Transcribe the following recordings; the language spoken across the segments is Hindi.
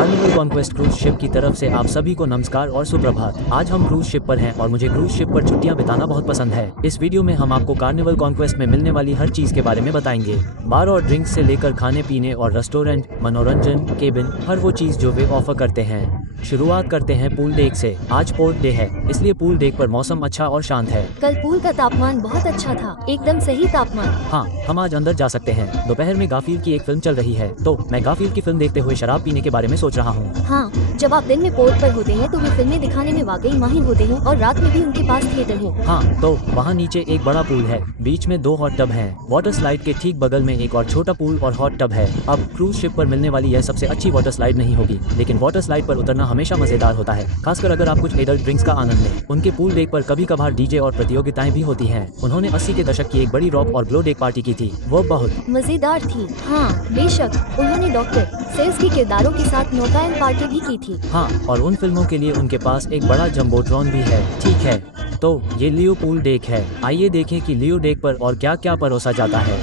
कार्निवल कॉन्क्वेस्ट क्रूज शिप की तरफ से आप सभी को नमस्कार और सुप्रभात। आज हम क्रूज शिप पर हैं और मुझे क्रूज शिप पर छुट्टियां बिताना बहुत पसंद है। इस वीडियो में हम आपको कार्निवल कॉन्क्वेस्ट में मिलने वाली हर चीज के बारे में बताएंगे। बार और ड्रिंक्स से लेकर खाने पीने और रेस्टोरेंट, मनोरंजन, केबिन, हर वो चीज जो वे ऑफर करते हैं। शुरुआत करते हैं पूल डेक से। आज पोर्ट डे है, इसलिए पूल डेक पर मौसम अच्छा और शांत है। कल पूल का तापमान बहुत अच्छा था, एकदम सही तापमान। हाँ, हम आज अंदर जा सकते हैं। दोपहर में गाफिल्ड की एक फिल्म चल रही है, तो मैं गाफिल्ड की फिल्म देखते हुए शराब पीने के बारे में सोच रहा हूँ। हाँ, जब आप दिन में पोर्ट पर होते हैं तो वे फिल्में दिखाने में वाकई माहिर होते हैं और रात में भी उनके पास थिएटर है। हाँ, तो वहाँ नीचे एक बड़ा पूल है, बीच में 2 हॉट टब हैं। वाटर स्लाइड के ठीक बगल में एक और छोटा पूल और हॉट टब है। अब क्रूज शिप पर मिलने वाली यह सबसे अच्छी वाटर स्लाइड नहीं होगी, लेकिन वाटर स्लाइड पर उतरना हमेशा मजेदार होता है, खासकर अगर आप कुछ एडल्ट ड्रिंक्स का आनंद लें। उनके पूल डेक पर कभी कभार डीजे और प्रतियोगिताएं भी होती हैं। उन्होंने 80 के दशक की एक बड़ी रॉक और ग्लो डेक पार्टी की थी, वो बहुत मजेदार थी। हाँ बेशक, उन्होंने डॉक्टर सेल्स के किरदारों के साथ नौकायन पार्टी भी की थी। हाँ, और उन फिल्मों के लिए उनके पास एक बड़ा जम्बोट्रॉन भी है। ठीक है, तो ये लियो पूल डेक है। आइए देखें कि लियो डेक पर और क्या क्या परोसा जाता है।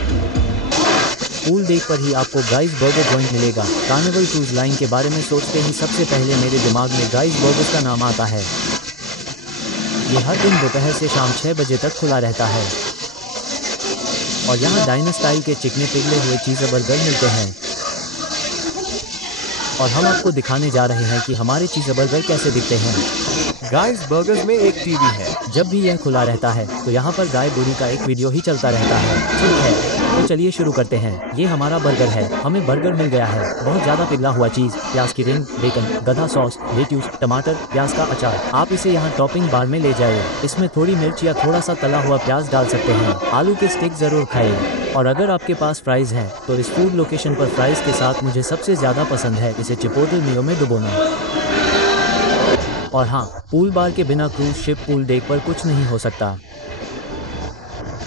पूल डेक पर ही आपको गाइस बर्गर जॉइंट मिलेगा। कार्निवल क्रूज लाइन के बारे में सोचते ही सबसे पहले मेरे दिमाग में गाइस बर्गर्स का नाम आता है। ये हर दिन दोपहर से शाम 6 बजे तक खुला रहता है और यहाँ डाइनर स्टाइल के चिकने पिघले हुए चीज़ बर्गर मिलते हैं। और हम आपको दिखाने जा रहे हैं कि हमारे चीज़ बर्गर कैसे दिखते हैं। गाइस बर्गर्स में एक टीवी है। जब भी यह खुला रहता है तो यहाँ पर गाय बूढ़ी का एक वीडियो ही चलता रहता है। ठीक है, तो चलिए शुरू करते हैं। ये हमारा बर्गर है। हमें बर्गर मिल गया है। बहुत ज्यादा पिघला हुआ चीज, प्याज की रिंग, बेकन, गधा सॉस, लेट्यूस, टमाटर, प्याज का अचार। आप इसे यहाँ टॉपिंग बार में ले जाए। इसमें थोड़ी मिर्च या थोड़ा सा तला हुआ प्याज डाल सकते हैं। आलू के स्टिक जरूर खाइए। और अगर आपके पास फ्राइज हैं तो इस फूड लोकेशन पर फ्राइज के साथ मुझे सबसे ज्यादा पसंद है इसे चिपोटल मियो में डुबोना। और हाँ, पूल बार के बिना क्रूज शिप पूल डेक पर कुछ नहीं हो सकता।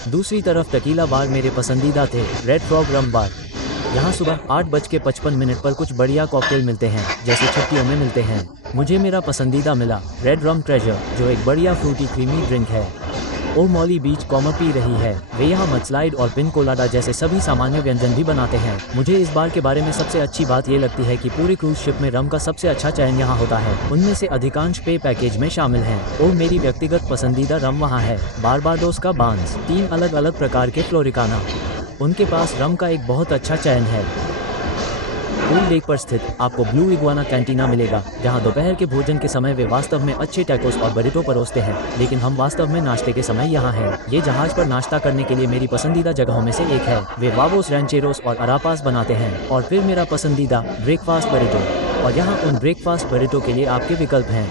दूसरी तरफ टकीला बार मेरे पसंदीदा थे। रेड फ्रॉग रम बार। यहाँ सुबह 8:55 पर कुछ बढ़िया कॉकटेल मिलते हैं, जैसे छुट्टियों में मिलते हैं। मुझे मेरा पसंदीदा मिला, रेड रम ट्रेजर, जो एक बढ़िया फ्रूटी क्रीमी ड्रिंक है। ओ मॉली बीच कॉमर पी रही है। वे यहाँ मडस्लाइड और पिन कोलाडा जैसे सभी सामान्य व्यंजन भी बनाते हैं। मुझे इस बार के बारे में सबसे अच्छी बात ये लगती है कि पूरे क्रूज शिप में रम का सबसे अच्छा चयन यहाँ होता है। उनमें से अधिकांश पे पैकेज में शामिल हैं। और मेरी व्यक्तिगत पसंदीदा रम वहाँ है, बारबाडोस का बांस। 3 अलग अलग प्रकार के फ्लोरिकाना। उनके पास रम का एक बहुत अच्छा चयन है। पूल डेक पर स्थित आपको ब्लू इग्वाना कैंटीना मिलेगा, जहां दोपहर के भोजन के समय वे वास्तव में अच्छे टैकोस और बरिटो परोसते हैं, लेकिन हम वास्तव में नाश्ते के समय यहाँ हैं। ये जहाज पर नाश्ता करने के लिए मेरी पसंदीदा जगहों में से एक है। वे वावोस, रैंचेरोस और अरापास बनाते हैं। और फिर मेरा पसंदीदा ब्रेकफास्ट बरिटो, और यहाँ उन ब्रेकफास्ट बरिटो के लिए आपके विकल्प हैं।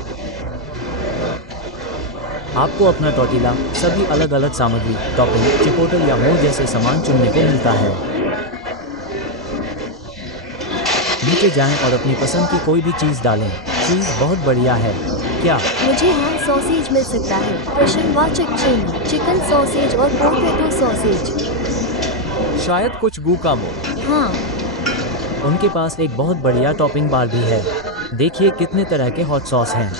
आपको अपना टॉर्टिला, सभी अलग अलग सामग्री, टॉपिंग, चिपोटल या मोर जैसे सामान चुनने को मिलता है। नीचे जाएं और अपनी पसंद की कोई भी चीज़ डालें। चीज़ बहुत बढ़िया है। क्या मुझे यहाँ सॉसेज मिल सकता है? प्रश्नवाचक चिन्ह। चिकन सॉसेज और पोटैटो सॉसेज। शायद कुछ गुकामो। हाँ, उनके पास एक बहुत बढ़िया टॉपिंग बार भी है। देखिए कितने तरह के हॉट सॉस हैं।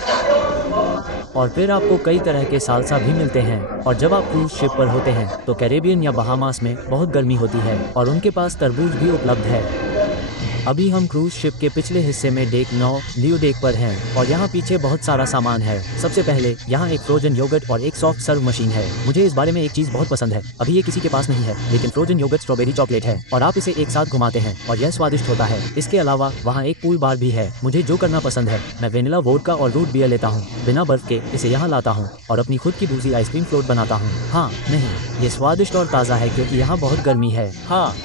और फिर आपको कई तरह के सालसा भी मिलते हैं। और जब आप क्रूज शिप पर होते हैं तो कैरेबियन या बहामास में बहुत गर्मी होती है और उनके पास तरबूज भी उपलब्ध है। अभी हम क्रूज शिप के पिछले हिस्से में डेक 9 लियो डेक पर हैं और यहाँ पीछे बहुत सारा सामान है। सबसे पहले यहाँ एक फ्रोजन योगर्ट और एक सॉफ्ट सर्व मशीन है। मुझे इस बारे में एक चीज़ बहुत पसंद है। अभी ये किसी के पास नहीं है, लेकिन फ्रोजन योगर्ट स्ट्रॉबेरी चॉकलेट है और आप इसे एक साथ घुमाते हैं और यह स्वादिष्ट होता है। इसके अलावा वहाँ एक पूल बार भी है। मुझे जो करना पसंद है, मैं वेनिला वोडका और रूट बियर लेता हूँ, बिना बर्फ के इसे यहाँ लाता हूँ और अपनी खुद की दूसरी आइसक्रीम फ्लोट बनाता हूँ। हाँ नहीं, ये स्वादिष्ट और ताज़ा है क्योंकि यहाँ बहुत गर्मी है। हाँ,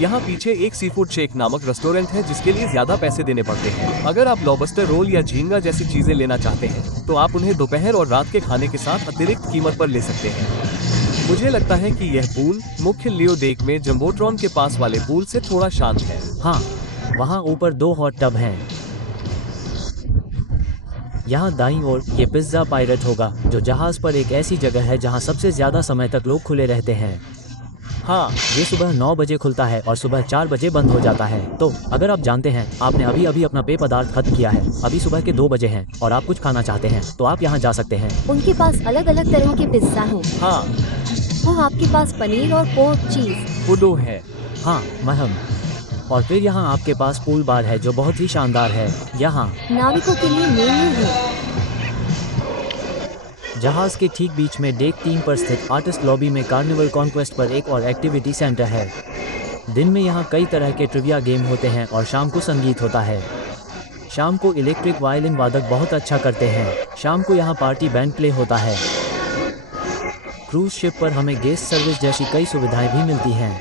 यहाँ पीछे एक सी फूड शेक नामक रेस्टोरेंट है जिसके लिए ज्यादा पैसे देने पड़ते हैं। अगर आप लॉबस्टर रोल या झींगा जैसी चीजें लेना चाहते हैं तो आप उन्हें दोपहर और रात के खाने के साथ अतिरिक्त कीमत पर ले सकते हैं। मुझे लगता है कि यह पूल मुख्य लियो डेक में जम्बोट्रॉन के पास वाले पूल से थोड़ा शांत है। हाँ, वहाँ ऊपर 2 हॉट टब हैं। यहाँ दाईं ओर ये पिज्जा पायरेट होगा, जो जहाज पर एक ऐसी जगह है जहाँ सबसे ज्यादा समय तक लोग खुले रहते हैं। हाँ, ये सुबह 9 बजे खुलता है और सुबह 4 बजे बंद हो जाता है। तो अगर आप जानते हैं आपने अभी अभी अपना पेय पदार्थ खत्म किया है, अभी सुबह के 2 बजे हैं और आप कुछ खाना चाहते हैं, तो आप यहाँ जा सकते हैं। उनके पास अलग अलग तरह के पिज्जा हैं। हाँ, वो आपके पास पनीर और पोर्क चीज पुडो है। हाँ, महम। और फिर यहाँ आपके पास पूल बार है जो बहुत ही शानदार है। यहाँ नाविकों के लिए मेन्यू है। जहाज के ठीक बीच में डेक 3 पर स्थित आर्टिस्ट लॉबी में कार्निवल कॉन्क्वेस्ट पर एक और एक्टिविटी सेंटर है। दिन में यहाँ कई तरह के ट्रिविया गेम होते हैं और शाम को संगीत होता है। शाम को इलेक्ट्रिक वायलिन वादक बहुत अच्छा करते हैं। शाम को यहाँ पार्टी बैंड प्ले होता है। क्रूज शिप पर हमें गेस्ट सर्विस जैसी कई सुविधाएं भी मिलती हैं।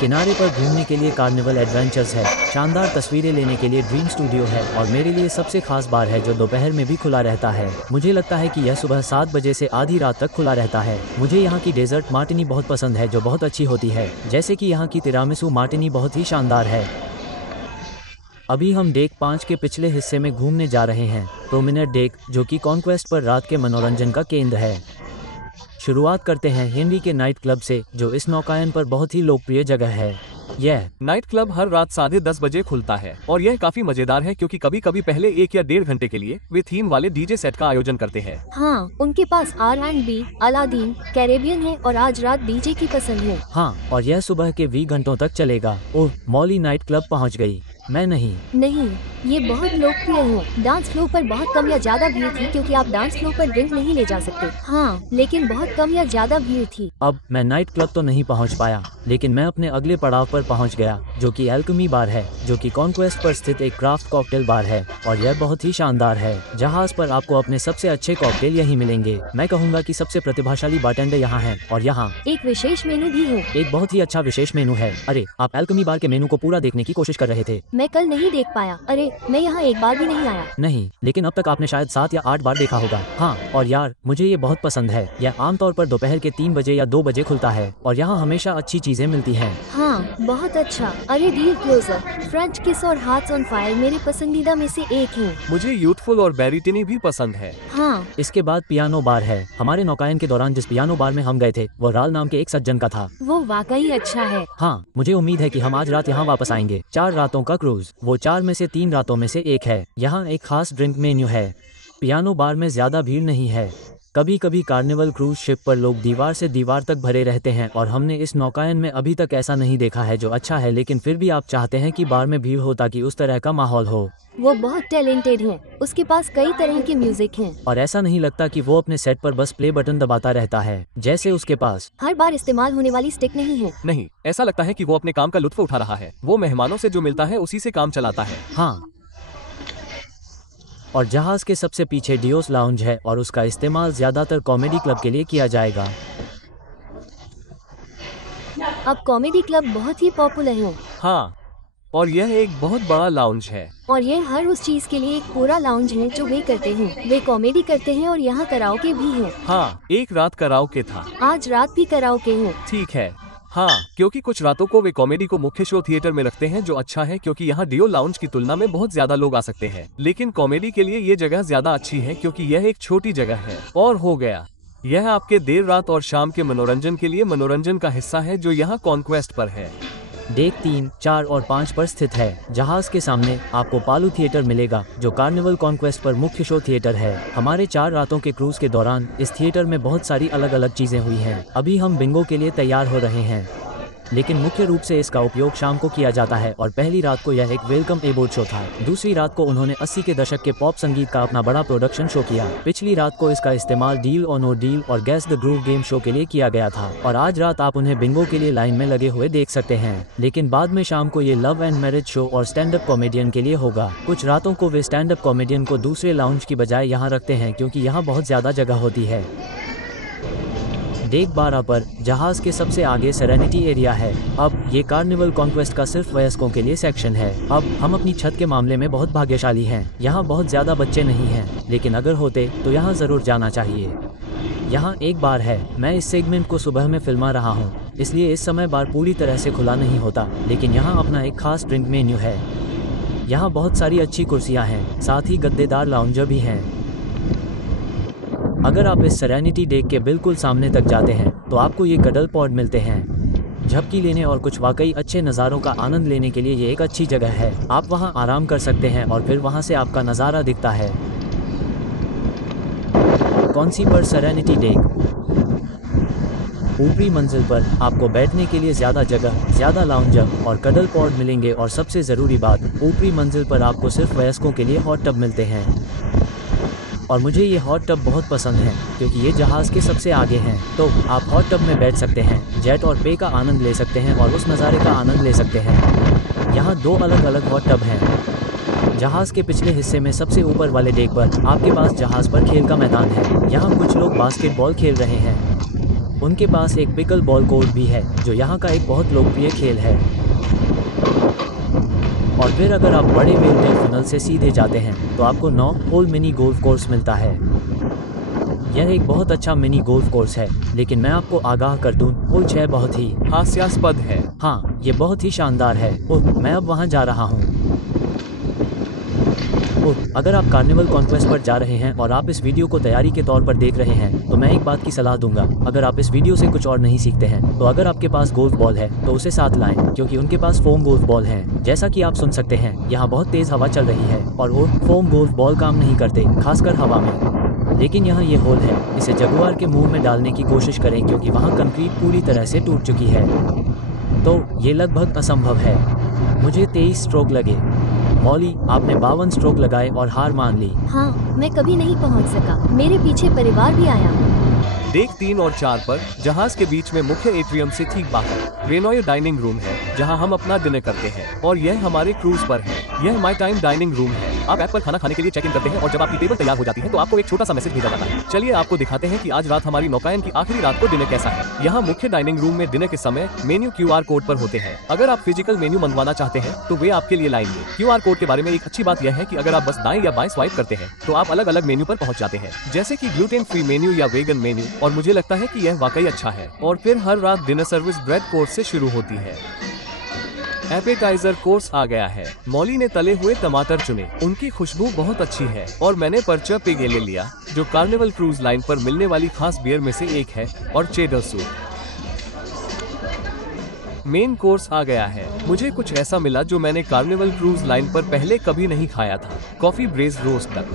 किनारे पर घूमने के लिए कार्निवल एडवेंचर्स है। शानदार तस्वीरें लेने के लिए ड्रीम स्टूडियो है और मेरे लिए सबसे खास बार है जो दोपहर में भी खुला रहता है। मुझे लगता है कि यह सुबह 7 बजे से आधी रात तक खुला रहता है। मुझे यहाँ की डेजर्ट मार्टिनी बहुत पसंद है जो बहुत अच्छी होती है, जैसे कि यहाँ की तिरामिसू मार्टिनी बहुत ही शानदार है। अभी हम डेक 5 के पिछले हिस्से में घूमने जा रहे हैं, प्रोमिनेंट डेक, जो कि कॉन्क्वेस्ट पर रात के मनोरंजन का केंद्र है। शुरुआत करते हैं हेनरी के नाइट क्लब से, जो इस नौकायन पर बहुत ही लोकप्रिय जगह है। यह नाइट क्लब हर रात 10:30 बजे खुलता है और यह काफी मजेदार है क्योंकि कभी कभी पहले 1 या 1.5 घंटे के लिए वे थीम वाले डीजे सेट का आयोजन करते हैं। हाँ, उनके पास R&B, अलादीन, कैरेबियन है और आज रात डीजे की पसंद है। हाँ, और यह सुबह के 20 घंटों तक चलेगा। ओह, मॉली नाइट क्लब पहुँच गई। मैं नहीं, ये बहुत लोकप्रिय है। डांस फ्लोर पर बहुत कम या ज्यादा भीड़ थी क्योंकि आप डांस फ्लोर पर ड्रिंक नहीं ले जा सकते। हाँ, लेकिन बहुत कम या ज्यादा भीड़ थी। अब मैं नाइट क्लब तो नहीं पहुंच पाया, लेकिन मैं अपने अगले पड़ाव पर पहुंच गया, जो कि एल्केमी बार है, जो कि कॉन्क्वेस्ट पर स्थित एक क्राफ्ट कॉकटेल बार है और यह बहुत ही शानदार है। जहाज पर आपको अपने सबसे अच्छे कॉकटेल यही मिलेंगे। मैं कहूँगा कि सबसे प्रतिभाशाली बारटेंडर यहाँ है और यहाँ एक विशेष मेनू भी है। एक बहुत ही अच्छा विशेष मेनू है। अरे, आप एल्केमी बार के मेनू को पूरा देखने की कोशिश कर रहे थे? मैं कल नहीं देख पाया। अरे, मैं यहाँ एक बार भी नहीं आया। नहीं, लेकिन अब तक आपने शायद 7 या 8 बार देखा होगा। हाँ, और यार, मुझे ये बहुत पसंद है। यह आमतौर पर दोपहर के 3 बजे या 2 बजे खुलता है और यहाँ हमेशा अच्छी चीजें मिलती हैं। हाँ, बहुत अच्छा। अरे, डील क्लोजर, फ्रेंच किस और हार्ट्स ऑन फायर मेरे पसंदीदा में से एक है। मुझे यूथफुल और बैरिटिनी भी पसंद है। हाँ, इसके बाद पियानो बार है। हमारे नौकायन के दौरान जिस पियानो बार में हम गए थे वो राल नाम के एक सज्जन का था। वो वाकई अच्छा है। हाँ, मुझे उम्मीद है कि हम आज रात यहाँ वापस आएंगे। 4 रातों का क्रूज, वो 4 में से 3 रातों में से एक है। यहाँ एक खास ड्रिंक मेन्यू है। पियानो बार में ज्यादा भीड़ नहीं है। कभी कभी कार्निवल क्रूज शिप पर लोग दीवार से दीवार तक भरे रहते हैं और हमने इस नौकायन में अभी तक ऐसा नहीं देखा है, जो अच्छा है। लेकिन फिर भी आप चाहते हैं कि बार में भीड़ हो ताकि उस तरह का माहौल हो। वो बहुत टैलेंटेड है। उसके पास कई तरह के म्यूजिक हैं और ऐसा नहीं लगता कि वो अपने सेट पर बस प्ले बटन दबाता रहता है, जैसे उसके पास हर बार इस्तेमाल होने वाली स्टिक नहीं है। नहीं, ऐसा लगता है कि वो अपने काम का लुत्फ उठा रहा है। वो मेहमानों से जो मिलता है उसी से काम चलाता है। हाँ, और जहाज के सबसे पीछे डियोस लाउंज है और उसका इस्तेमाल ज्यादातर कॉमेडी क्लब के लिए किया जाएगा। अब कॉमेडी क्लब बहुत ही पॉपुलर है। हाँ, और यह एक बहुत बड़ा लाउंज है। और ये हर उस चीज के लिए एक पूरा लाउंज है जो वे करते हैं। वे कॉमेडी करते हैं और यहाँ कराओके भी है। हाँ, एक रात कराओके था। आज रात भी कराओके है। ठीक है। हाँ, क्योंकि कुछ रातों को वे कॉमेडी को मुख्य शो थिएटर में रखते हैं, जो अच्छा है क्योंकि यहाँ डियो लाउंज की तुलना में बहुत ज्यादा लोग आ सकते हैं। लेकिन कॉमेडी के लिए ये जगह ज्यादा अच्छी है क्योंकि यह एक छोटी जगह है। और हो गया, यह आपके देर रात और शाम के मनोरंजन के लिए मनोरंजन का हिस्सा है जो यहाँ कॉन्क्वेस्ट पर है। डेक 3, 4 और 5 पर स्थित है। जहाज के सामने आपको पालू थिएटर मिलेगा, जो कार्निवल कॉन्क्वेस्ट पर मुख्य शो थिएटर है। हमारे 4 रातों के क्रूज के दौरान इस थिएटर में बहुत सारी अलग अलग चीजें हुई हैं। अभी हम बिंगो के लिए तैयार हो रहे हैं, लेकिन मुख्य रूप से इसका उपयोग शाम को किया जाता है। और पहली रात को यह एक वेलकम एबोर्ड शो था। दूसरी रात को उन्होंने 80 के दशक के पॉप संगीत का अपना बड़ा प्रोडक्शन शो किया। पिछली रात को इसका इस्तेमाल डील और नो डील और gas the groove game show के लिए किया गया था। और आज रात आप उन्हें बिंगो के लिए लाइन में लगे हुए देख सकते हैं। लेकिन बाद में शाम को ये लव एंड मैरिज शो और स्टैंड अप कॉमेडियन के लिए होगा। कुछ रातों को वे स्टैंड अप कॉमेडियन को दूसरे लाउंज की बजाय यहाँ रखते हैं क्योंकि यहाँ बहुत ज्यादा जगह होती है। डेक 12 पर जहाज के सबसे आगे सेरेनिटी एरिया है। अब ये कार्निवल कॉन्क्वेस्ट का सिर्फ वयस्कों के लिए सेक्शन है। अब हम अपनी छत के मामले में बहुत भाग्यशाली हैं। यहाँ बहुत ज्यादा बच्चे नहीं हैं, लेकिन अगर होते तो यहाँ जरूर जाना चाहिए। यहाँ एक बार है। मैं इस सेगमेंट को सुबह में फिल्मा रहा हूँ, इसलिए इस समय बार पूरी तरह से खुला नहीं होता, लेकिन यहाँ अपना एक खास ड्रिंक मेन्यू है। यहाँ बहुत सारी अच्छी कुर्सियाँ हैं, साथ ही गद्देदार लाउंजर भी हैं। अगर आप इस सेरेनिटी डेक के बिल्कुल सामने तक जाते हैं तो आपको ये कडल पॉड मिलते हैं। झपकी लेने और कुछ वाकई अच्छे नज़ारों का आनंद लेने के लिए ये एक अच्छी जगह है। आप वहाँ आराम कर सकते हैं और फिर वहाँ से आपका नज़ारा दिखता है। कौन सी पर सेरेनिटी डेक? ऊपरी मंजिल पर आपको बैठने के लिए ज्यादा जगह, ज्यादा लाउंज और कडल पॉड मिलेंगे और सबसे जरूरी बात, ऊपरी मंजिल पर आपको सिर्फ वयस्कों के लिए हॉट टब मिलते हैं। और मुझे ये हॉट टब बहुत पसंद है क्योंकि ये जहाज के सबसे आगे हैं। तो आप हॉट टब में बैठ सकते हैं, जेट और पे का आनंद ले सकते हैं और उस नज़ारे का आनंद ले सकते हैं। यहाँ 2 अलग अलग हॉट टब हैं। जहाज के पिछले हिस्से में सबसे ऊपर वाले डेक पर आपके पास जहाज पर खेल का मैदान है। यहाँ कुछ लोग बास्केटबॉल खेल रहे हैं। उनके पास एक पिकल बॉल कोर्ट भी है जो यहाँ का एक बहुत लोकप्रिय खेल है। और फिर अगर आप बड़े वेलटेल फनल से सीधे जाते हैं तो आपको 9 होल मिनी गोल्फ कोर्स मिलता है। यह एक बहुत अच्छा मिनी गोल्फ कोर्स है, लेकिन मैं आपको आगाह कर दूं, होल 6 बहुत ही हास्यास्पद है। हाँ, ये बहुत ही शानदार है। ओह, मैं अब वहाँ जा रहा हूँ। अगर आप कार्निवल कॉन्क्वेस्ट पर जा रहे हैं और आप इस वीडियो को तैयारी के तौर पर देख रहे हैं तो मैं एक बात की सलाह दूंगा। अगर आप इस वीडियो से कुछ और नहीं सीखते हैं तो अगर आपके पास गोल्फ बॉल है तो उसे साथ लाएं, क्योंकि उनके पास फोम गोल्फ बॉल हैं। जैसा कि आप सुन सकते हैं, यहाँ बहुत तेज हवा चल रही है और वो फोम गोल्फ बॉल काम नहीं करते, खासकर हवा में। लेकिन यहाँ ये होल है, इसे जगुआर के मुंह में डालने की कोशिश करें क्योंकि वहाँ कंक्रीट पूरी तरह से टूट चुकी है। तो ये लगभग असंभव है। मुझे 23 स्ट्रोक लगे। मॉली, आपने 52 स्ट्रोक लगाए और हार मान ली। हाँ, मैं कभी नहीं पहुंच सका। मेरे पीछे परिवार भी आया। डेक 3 और 4 पर जहाज के बीच में मुख्य एट्रियम से ठीक बाहर रेनॉय डाइनिंग रूम है जहां हम अपना डिनर करते हैं और यह हमारे क्रूज पर है। यह माई टाइम डाइनिंग रूम है। आप ऐप पर खाना खाने के लिए चेक इन करते हैं और जब आपकी टेबल तैयार हो जाती है तो आपको एक छोटा सा मैसेज भेजा जाता है। चलिए आपको दिखाते हैं कि आज रात हमारी नौकायन की आखिरी रात को डिनर कैसा है। यहाँ मुख्य डाइनिंग रूम में डिनर के समय मेन्यू QR कोड पर होते हैं। अगर आप फिजिकल मेन्यू मंगवाना चाहते हैं तो वे आपके लिए लाएंगे। QR कोड के बारे में एक अच्छी बात यह है कि अगर आप बस दाएं या बाएं स्वाइप करते हैं तो आप अलग अलग मेन्यू पर पहुंच जाते हैं, जैसे कि ग्लूटेन फ्री मेन्यू या वेगन मेन्यू, और मुझे लगता है कि यह वाकई अच्छा है। और फिर हर रात डिनर सर्विस ब्रेड कोर्स से शुरू होती है। एपेटाइजर कोर्स आ गया है। मॉली ने तले हुए टमाटर चुने, उनकी खुशबू बहुत अच्छी है और मैंने पर्चा पिग ले लिया जो कार्निवल क्रूज लाइन पर मिलने वाली खास बियर में से एक है, और चेडर सूप। मेन कोर्स आ गया है। मुझे कुछ ऐसा मिला जो मैंने कार्निवल क्रूज लाइन पर पहले कभी नहीं खाया था, कॉफी ब्रेज रोस्ट तक,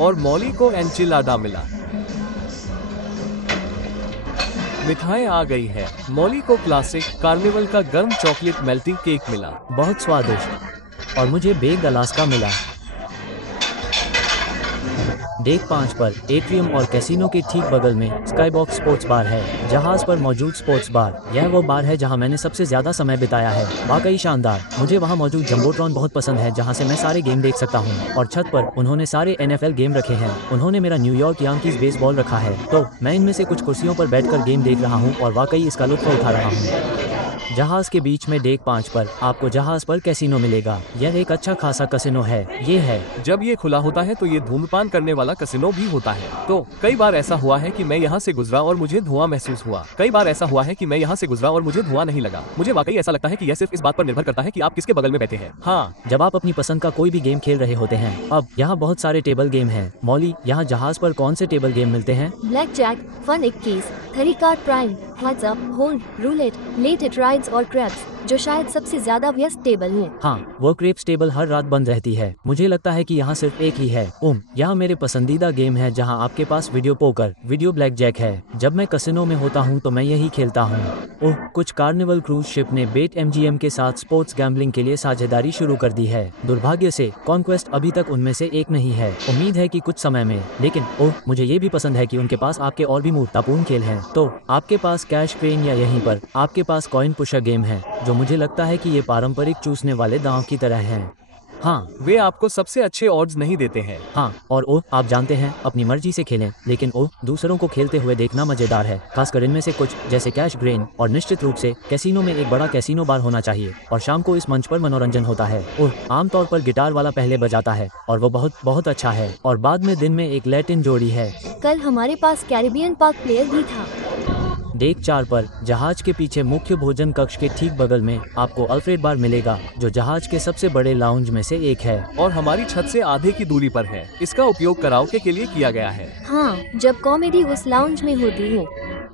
और मॉली को एंचिलाडा मिला। मिठाई आ गई है। मॉली को क्लासिक कार्निवल का गर्म चॉकलेट मेल्टिंग केक मिला, बहुत स्वादिष्ट। और मुझे बेक्ड अलास्का मिला। डेक 5 पर एट्रियम और कैसीनो के ठीक बगल में स्काईबॉक्स स्पोर्ट्स बार है, जहाज पर मौजूद स्पोर्ट्स बार। यह वो बार है जहां मैंने सबसे ज्यादा समय बिताया है, वाकई शानदार। मुझे वहां मौजूद जंबोट्रॉन बहुत पसंद है जहां से मैं सारे गेम देख सकता हूं, और छत पर उन्होंने सारे NFL गेम रखे हैं। उन्होंने मेरा न्यूयॉर्क यांकीज बेसबॉल रखा है, तो मैं इनमें से कुछ कुर्सियों पर बैठकर गेम देख रहा हूँ और वाकई इसका लुत्फ उठा रहा हूँ। जहाज के बीच में डेक 5 पर आपको जहाज पर कैसीनो मिलेगा। यह एक अच्छा खासा कैसीनो है। ये है, जब ये खुला होता है तो ये धूम्रपान करने वाला कैसीनो भी होता है। तो कई बार ऐसा हुआ है कि मैं यहाँ से गुजरा और मुझे धुआं महसूस हुआ। कई बार ऐसा हुआ है कि मैं यहाँ से गुजरा और मुझे धुआं नहीं लगा। मुझे वाकई ऐसा लगता है कि यह सिर्फ इस बात पर निर्भर करता है कि आप किसके बगल में बैठे हैं। हाँ, जब आप अपनी पसंद का कोई भी गेम खेल रहे होते हैं। अब यहाँ बहुत सारे टेबल गेम हैं। मॉली, यहाँ जहाज पर कौन से टेबल गेम मिलते हैं? Blackjack, fun 21, three card prime, heads up, hold, roulette, let it rides और क्रैप्स, जो शायद सबसे ज्यादा व्यस्त टेबल है। हाँ, वो क्रेप्स टेबल हर रात बंद रहती है। मुझे लगता है कि यहाँ सिर्फ एक ही है। यहाँ मेरे पसंदीदा गेम है जहाँ आपके पास video poker, video black jack है। जब मैं कैसीनो में होता हूँ तो मैं यही खेलता हूँ। कुछ कार्निवल क्रूज शिप ने बेट MGM के साथ स्पोर्ट्स गैम्बलिंग के लिए साझेदारी शुरू कर दी है। दुर्भाग्य से कॉन्क्वेस्ट अभी तक उनमें से एक नहीं है। उम्मीद है कि कुछ समय में। लेकिन मुझे ये भी पसंद है कि उनके पास आपके और भी मूर्तापूर्ण खेल हैं। तो आपके पास कैश क्रेन या यहीं पर आपके पास कॉइन पुशर गेम है, जो मुझे लगता है कि ये पारंपरिक चूसने वाले दांव की तरह हैं। हाँ, वे आपको सबसे अच्छे ऑड्स नहीं देते हैं। हाँ, और आप जानते हैं, अपनी मर्जी से खेलें, लेकिन दूसरों को खेलते हुए देखना मजेदार है, खासकर इनमें से कुछ जैसे कैश ग्रेन। और निश्चित रूप से कैसीनो में एक बड़ा कैसीनो बार होना चाहिए और शाम को इस मंच पर मनोरंजन होता है। आमतौर पर गिटार वाला पहले बजाता है और वो बहुत बहुत अच्छा है, और बाद में दिन में एक लैटिन जोड़ी है। कल हमारे पास कैरिबियन पार्क प्लेयर भी था। डेक 4 पर जहाज के पीछे मुख्य भोजन कक्ष के ठीक बगल में आपको अल्फ्रेड बार मिलेगा, जो जहाज के सबसे बड़े लाउंज में से एक है और हमारी छत से आधे की दूरी पर है। इसका उपयोग कराओके के लिए किया गया है। हाँ, जब कॉमेडी उस लाउंज में होती है।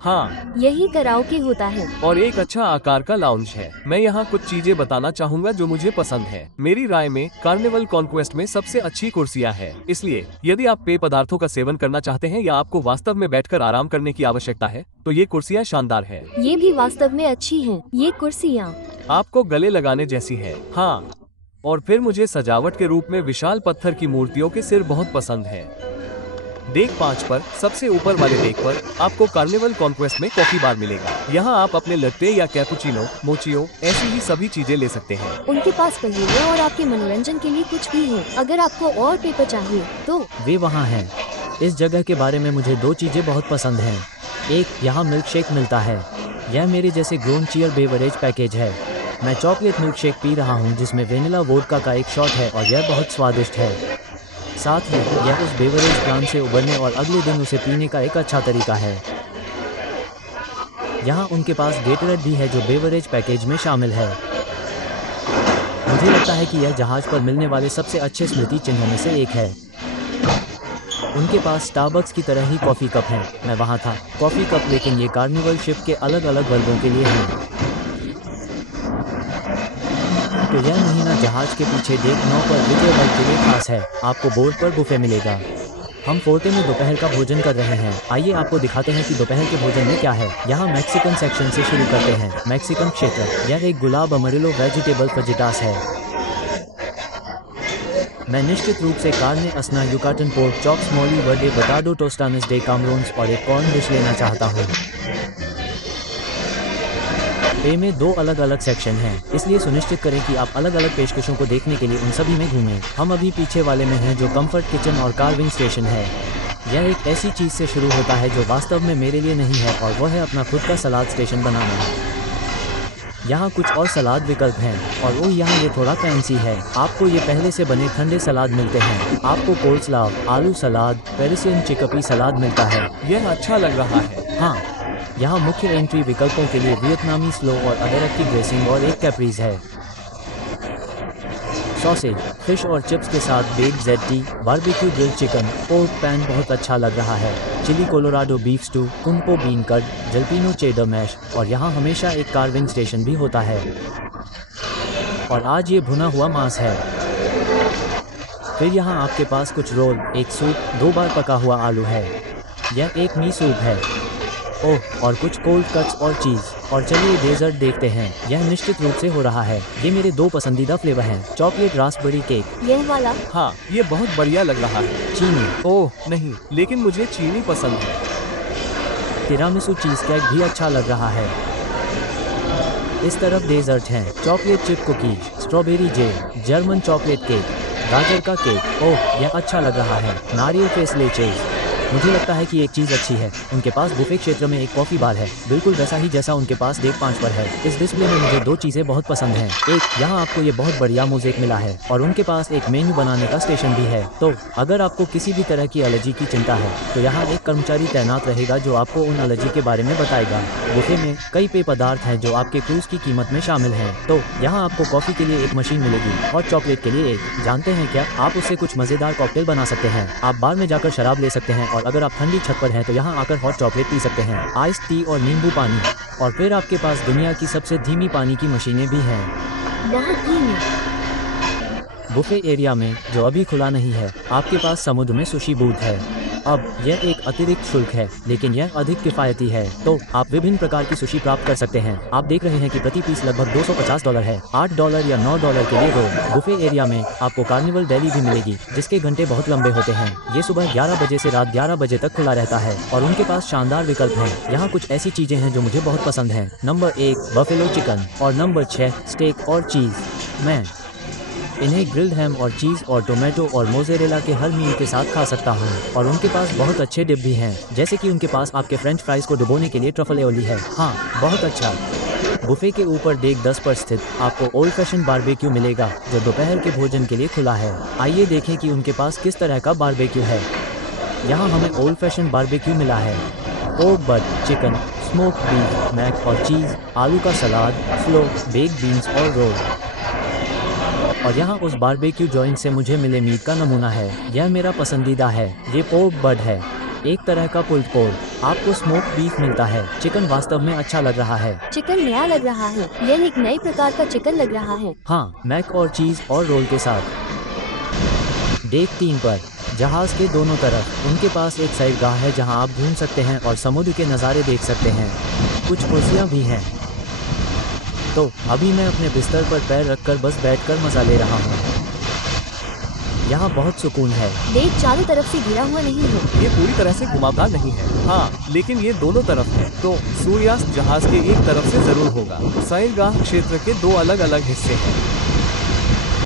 हाँ, यही कराओके होता है। और एक अच्छा आकार का लाउंज है। मैं यहाँ कुछ चीजें बताना चाहूँगा जो मुझे पसंद है। मेरी राय में कार्निवल कॉन्क्वेस्ट में सबसे अच्छी कुर्सियाँ है। इसलिए यदि आप पेय पदार्थों का सेवन करना चाहते हैं या आपको वास्तव में बैठकर आराम करने की आवश्यकता है तो ये कुर्सियाँ शानदार है। ये भी वास्तव में अच्छी हैं। ये कुर्सियाँ आपको गले लगाने जैसी है। हाँ, और फिर मुझे सजावट के रूप में विशाल पत्थर की मूर्तियों के सिर बहुत पसंद है। डेक 5 पर सबसे ऊपर वाले डेक पर आपको कार्निवल कॉन्क्वेस्ट में कॉफी बार मिलेगा। यहाँ आप अपने लट्टे या कैपुचिनो, मोचियो ऐसी ही सभी चीजें ले सकते हैं। उनके पास पहेलियाँ और आपके मनोरंजन के लिए कुछ भी है। अगर आपको और पेपर चाहिए तो वे वहाँ हैं। इस जगह के बारे में मुझे दो चीज़ें बहुत पसंद हैं। एक, यहाँ मिल्क शेक मिलता है। यह मेरे जैसे ग्रोन चियर बेवरेज पैकेज है। मैं चॉकलेट मिल्क शेक पी रहा हूँ जिसमें वेनिला वोडका का एक शॉट है और यह बहुत स्वादिष्ट है। साथ ही यह उस बेवरेज प्लांट से उबरने और अगले दिन उसे पीने का एक अच्छा तरीका है। यहाँ उनके पास गेटरेड भी है जो बेवरेज पैकेज में शामिल है। मुझे लगता है कि यह जहाज पर मिलने वाले सबसे अच्छे स्मृति चिन्हों में से एक है। उनके पास स्टारबक्स की तरह ही कॉफ़ी कप हैं। मैं वहाँ था। कॉफ़ी कप, लेकिन ये कार्निवल शिप के अलग अलग वर्गों के लिए हैं। तो यह महीना जहाज के पीछे डेक 9 पर विजय वर्ग के लिए खास है। आपको बोर्ड पर बुफे मिलेगा। हम फोर्टे में दोपहर का भोजन कर रहे हैं। आइए आपको दिखाते हैं कि दोपहर के भोजन में क्या है। यहाँ मैक्सिकन सेक्शन से शुरू करते हैं। मैक्सिकन क्षेत्र। यह एक गुलाब अमरिलो वेजिटेबल फजिटास है। मैं निश्चित रूप से कार्ने असना, युकाटन पोर्क चॉप्स, मोली वर्डे, बटाडो टोस्टानस डे कामरोन्स और एक कॉर्न डिश लेना चाहता हूँ। पे में 2 अलग अलग सेक्शन हैं, इसलिए सुनिश्चित करें कि आप अलग अलग पेशकशों को देखने के लिए उन सभी में घूमें। हम अभी पीछे वाले में हैं जो कंफर्ट किचन और कार्विंग स्टेशन है। यह एक ऐसी चीज़ से शुरू होता है जो वास्तव में मेरे लिए नहीं है और वह है अपना खुद का सलाद स्टेशन बनाना। यहाँ कुछ और सलाद विकल्प हैं और ओह, यहाँ ये थोड़ा फैंसी है। आपको ये पहले से बने ठंडे सलाद मिलते हैं। आपको कोल्स्लाव, आलू सलाद, पेरिसियन चिकपी सलाद मिलता है। यह अच्छा लग रहा है। हाँ, यहाँ मुख्य एंट्री विकल्पों के लिए वियतनामी स्लो और अदरक की ड्रेसिंग और एक कैप्रीज है। सॉसेज, फिश और चिप्स के साथ baked ziti, barbecue grilled chicken, pork pan बहुत अच्छा लग रहा है। चिली कोलोराडो बीफ स्टू, कुम्पो bean cut, jalapeno cheddar mash और यहाँ हमेशा एक कार्विंग स्टेशन भी होता है। और आज ये भुना हुआ मांस है। फिर यहाँ आपके पास कुछ रोल, एक सूप, 2 बार पका हुआ आलू है। यह एक मी सूप है। ओह, और कुछ कोल्ड कट्स और चीज़। और चलिए डेजर्ट देखते हैं। यह निश्चित रूप से हो रहा है। ये मेरे 2 पसंदीदा फ्लेवर हैं, चॉकलेट रास्पबेरी केक। यह वाला? हाँ, ये बहुत बढ़िया लग रहा है। चीनी। ओह नहीं, लेकिन मुझे चीनी पसंद है। तिरामिसू चीज़ केक भी अच्छा लग रहा है। इस तरफ डेजर्ट हैं, chocolate chip cookies, strawberry jam, German chocolate cake, गाजर का केक। ओह, यह अच्छा लग रहा है। नारियल फेस लेचेज। मुझे लगता है कि एक चीज़ अच्छी है, उनके पास बुफे क्षेत्र में एक कॉफ़ी बार है, बिल्कुल वैसा ही जैसा उनके पास डेक 5 पर है। इस डिस्प्ले में मुझे 2 चीज़ें बहुत पसंद हैं। एक, यहाँ आपको ये बहुत बढ़िया मोज़ेक मिला है और उनके पास एक मेन्यू बनाने का स्टेशन भी है। तो अगर आपको किसी भी तरह की एलर्जी की चिंता है तो यहाँ एक कर्मचारी तैनात रहेगा जो आपको उन एलर्जी के बारे में बताएगा। बुफे में कई पेय पदार्थ हैं जो आपके क्रूज की कीमत में शामिल हैं। तो यहाँ आपको कॉफ़ी के लिए एक मशीन मिलेगी और चॉकलेट के लिए एक। जानते हैं क्या, आप उससे कुछ मज़ेदार कॉकटेल बना सकते हैं। आप बार में जाकर शराब ले सकते हैं और अगर आप ठंडी छत पर हैं तो यहाँ आकर हॉट चॉकलेट पी सकते हैं, आइस टी और नींबू पानी। और फिर आपके पास दुनिया की सबसे धीमी पानी की मशीनें भी हैं। बहुत धीमी। बुफे एरिया में, जो अभी खुला नहीं है, आपके पास समुद्र में सुशी बूथ है। अब यह एक अतिरिक्त शुल्क है, लेकिन यह अधिक किफ़ायती है। तो आप विभिन्न प्रकार की सुशी प्राप्त कर सकते हैं। आप देख रहे हैं कि प्रति पीस लगभग $250 है। $8 या $9 के लिए रोल। बुफे एरिया में आपको कार्निवल डेली भी मिलेगी, जिसके घंटे बहुत लंबे होते हैं। ये सुबह 11 बजे से रात 11 बजे तक खुला रहता है और उनके पास शानदार विकल्प हैं। यहाँ कुछ ऐसी चीजें हैं जो मुझे बहुत पसंद हैं। नंबर 1 बफेलो चिकन और नंबर 6 स्टेक और चीज़। मैं इन्हें ग्रिल्ड हैम और चीज़ और टोमेटो और मोज़रेला के हर मील के साथ खा सकता हूँ। और उनके पास बहुत अच्छे डिप भी हैं, जैसे कि उनके पास आपके फ्रेंच फ्राइज को डुबोने के लिए ट्रफल एओली है। हाँ, बहुत अच्छा। बुफे के ऊपर डेक 10 पर स्थित आपको ओल्ड फैशन बारबेक्यू मिलेगा, जो दोपहर के भोजन के लिए खुला है। आइए देखें कि उनके पास किस तरह का बारबेक्यू है। यहाँ हमें ओल्ड फैशन बारबेक्यू मिला है। Pork butt, chicken, smoke beef, mac और चीज़, आलू का सलाद, फ्लो, बेक्ड बीन्स और रोल। और यहाँ उस बारबेक्यू जॉइंट से मुझे मिले मीट का नमूना है। यह मेरा पसंदीदा है। ये पोर्क बड है। एक तरह का पुल्ड पोर्क। आपको स्मोक बीफ मिलता है। चिकन वास्तव में अच्छा लग रहा है। चिकन नया लग रहा है। यह एक नए प्रकार का चिकन लग रहा है। हाँ, मैक और चीज और रोल के साथ। डेक 3 पर जहाज के दोनों तरफ उनके पास एक सैरगाह है जहां आप घूम सकते हैं और समुद्र के नज़ारे देख सकते हैं। कुछ कुर्सियां भी हैं। तो अभी मैं अपने बिस्तर पर पैर रखकर बस बैठकर मजा ले रहा हूँ। यहाँ बहुत सुकून है। डेक चारों तरफ से घिरा हुआ नहीं है। ये पूरी तरह से घुमावदार नहीं है, हाँ, लेकिन ये दोनों तरफ है, तो सूर्यास्त जहाज के एक तरफ से जरूर होगा। सैरगाह क्षेत्र के 2 अलग अलग हिस्से हैं।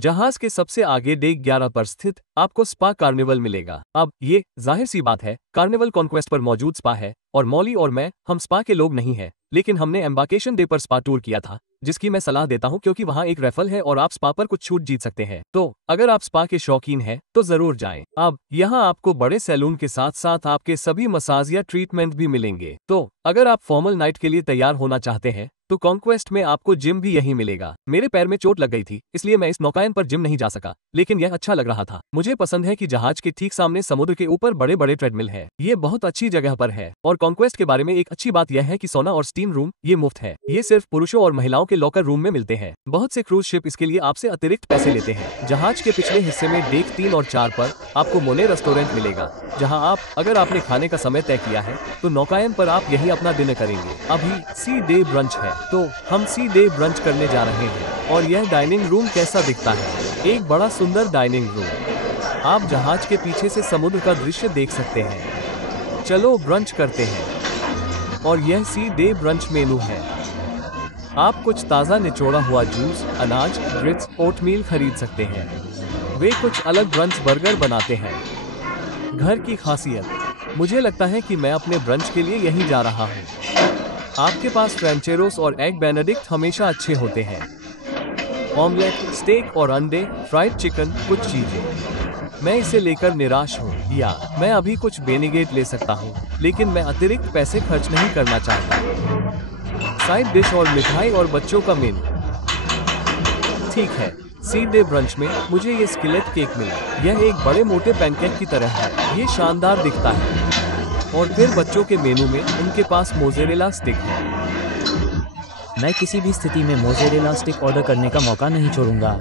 जहाज के सबसे आगे डेक 11 पर स्थित आपको स्पा कार्निवल मिलेगा। अब ये जाहिर सी बात है, कार्निवल कॉन्क्वेस्ट पर मौजूद स्पा है और मॉली और मैं हम स्पा के लोग नहीं हैं, लेकिन हमने एम्बार्केशन डे पर स्पा टूर किया था, जिसकी मैं सलाह देता हूं क्योंकि वहां एक रेफल है और आप स्पा पर कुछ छूट जीत सकते हैं। तो अगर आप स्पा के शौकीन हैं तो जरूर जाएं। अब यहाँ आपको बड़े सैलून के साथ साथ आपके सभी मसाज या ट्रीटमेंट भी मिलेंगे। तो अगर आप फॉर्मल नाइट के लिए तैयार होना चाहते हैं तो कॉन्क्वेस्ट में आपको जिम भी यही मिलेगा। मेरे पैर में चोट लग गई थी, इसलिए मैं इस नौकायन पर जिम नहीं जा सका, लेकिन यह अच्छा लग रहा था। मुझे पसंद है कि जहाज के ठीक सामने समुद्र के ऊपर बड़े बड़े ट्रेडमिल है। ये बहुत अच्छी जगह पर है। और कॉन्क्वेस्ट के बारे में एक अच्छी बात यह है कि सोना और स्टीम रूम ये मुफ्त है। ये सिर्फ पुरुषों और महिलाओं के लॉकर रूम में मिलते हैं। बहुत से क्रूज शिप इसके लिए आपसे अतिरिक्त पैसे लेते हैं। जहाज के पिछले हिस्से में डेक 3 और 4 पर आपको मोने रेस्टोरेंट मिलेगा, जहां आप अगर आपने खाने का समय तय किया है तो नौकायन पर आप यही अपना डिनर करेंगे। अभी सी डे ब्रंच है, तो हम सी डे ब्रंच करने जा रहे हैं। और यह डाइनिंग रूम कैसा दिखता है? एक बड़ा सुंदर डाइनिंग रूम। आप जहाज के पीछे से समुद्र का दृश्य देख सकते हैं। चलो ब्रंच करते हैं। और यह सी डे ब्रंच मेनू है। आप कुछ ताज़ा निचोड़ा हुआ जूस, अनाज, ग्रिट्स, ओटमील खरीद सकते हैं। वे कुछ अलग ब्रंच बर्गर बनाते हैं। घर की खासियत, मुझे लगता है कि मैं अपने ब्रंच के लिए यहीं जा रहा हूँ। आपके पास फ्रेंचेरोस और एग बेनेडिक्ट हमेशा अच्छे होते हैं। ऑमलेट, स्टेक और अंडे, फ्राइड चिकन, कुछ चीजें। मैं इसे लेकर निराश हूँ, या मैं अभी कुछ बेनिगेट ले सकता हूँ, लेकिन मैं अतिरिक्त पैसे खर्च नहीं करना चाहता। साइड डिश और मिठाई और बच्चों का मेनू। ठीक है, सी डे ब्रंच में मुझे ये स्किलेट केक मिला। यह एक बड़े मोटे पैनकेक की तरह है। ये शानदार दिखता है। और फिर बच्चों के मेनू में उनके पास मोज़रेला स्टिक है। मैं किसी भी स्थिति में मोज़रेला स्टिक ऑर्डर करने का मौका नहीं छोड़ूंगा।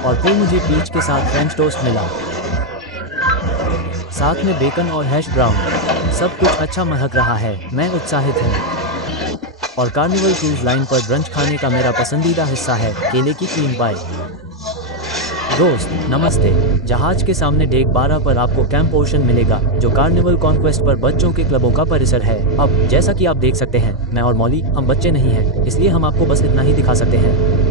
और फिर मुझे पीच के साथ फ्रेंच टोस्ट मिला, साथ में बेकन और हैश ब्राउन। सब कुछ अच्छा महक रहा है। मैं उत्साहित हूँ। और कार्निवल क्रूज लाइन पर ब्रंच खाने का मेरा पसंदीदा हिस्सा है केले की क्रीम पाई। दोस्त नमस्ते। जहाज के सामने डेक 12 पर आपको कैंप ओशन मिलेगा, जो कार्निवल कॉन्क्वेस्ट पर बच्चों के क्लबों का परिसर है। अब जैसा कि आप देख सकते हैं, मैं और मॉली हम बच्चे नहीं हैं, इसलिए हम आपको बस इतना ही दिखा सकते हैं।